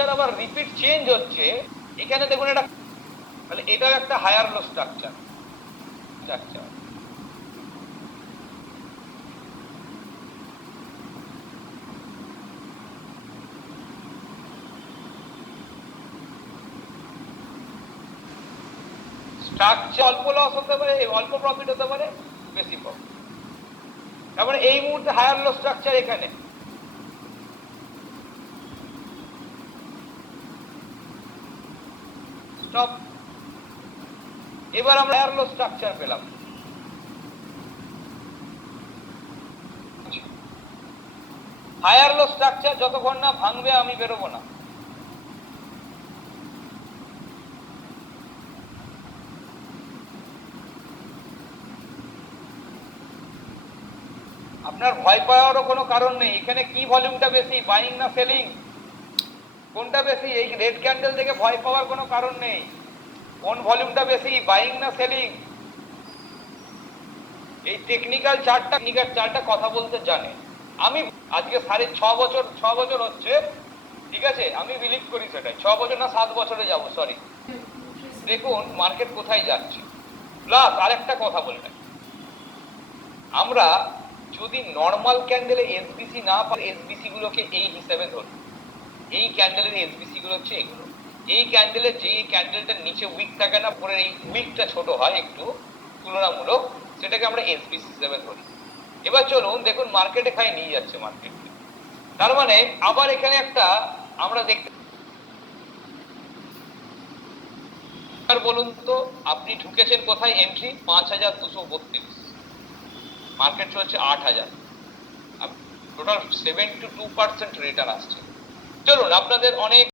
Structure আবার repeat change হচ্ছে, এখানে দেখুন এটা, তাহলে এটাও একটা হায়ার লো স্ট্রাকচার। স্ট্রাকচার অল্প লস হতে পারে, অল্প প্রফিট হতে পারে, বেশি প্রফিট। তারপরে এই মুহূর্তে হায়ার লো স্ট্রাকচার এখানে, স্টপ। এবার আমরা হায়ার লো স্ট্রাকচার পেলাম। হায়ার লো স্ট্রাকচার যতক্ষণ না ভাঙবে আমি বেরোবো না। আপনার ভয় পাওয়ারও কোনো কারণ নেই। এখানে কি ভলিউমটা বেশি, বাইং না সেলিং, কোনটা বেশি? এই রেড ক্যান্ডেল থেকে ভয় পাওয়ার কোনো কারণ নেই। কোন ভলিউমটা বেশি, বাইং না সেলিং? এই টেকনিক্যাল চার্টটা কথা বলতে জানে। আমি আজকে 6.5 বছর হচ্ছে, ঠিক আছে, আমি বিলিভ করি সেটাই। 6 বছর না 7 বছরে যাব, সরি। দেখুন মার্কেট কোথায় যাচ্ছে। প্লাস আরেকটা কথা বলে রাখি, আমরা যদি নর্মাল ক্যান্ডেলে এসবিসি না পাই, এসবিসি গুলোকে এই হিসাবে ধরি, এই ক্যান্ডেলের এসবিসি গুলো হচ্ছে এগুলো। এই ক্যান্ডেলে যে ক্যান্ডেলটার নিচে উইক থাকে না, পরে এই উইকটা ছোট হয় একটু তুলনামূলক, সেটাকে আমরা এসবিসি হিসেবে ধরি। এবার চলুন দেখুন মার্কেট এখানে নিয়ে যাচ্ছে মার্কেট। তার মানে আবার এখানে একটা আমরা দেখতে, বলুন তো আপনি ঢুকেছেন কোথায়? এন্ট্রি 5232, মার্কেট চলছে 8000, টোটাল 7 to 2% রিটার্ন আসছে। চলুন আপনাদের অনেক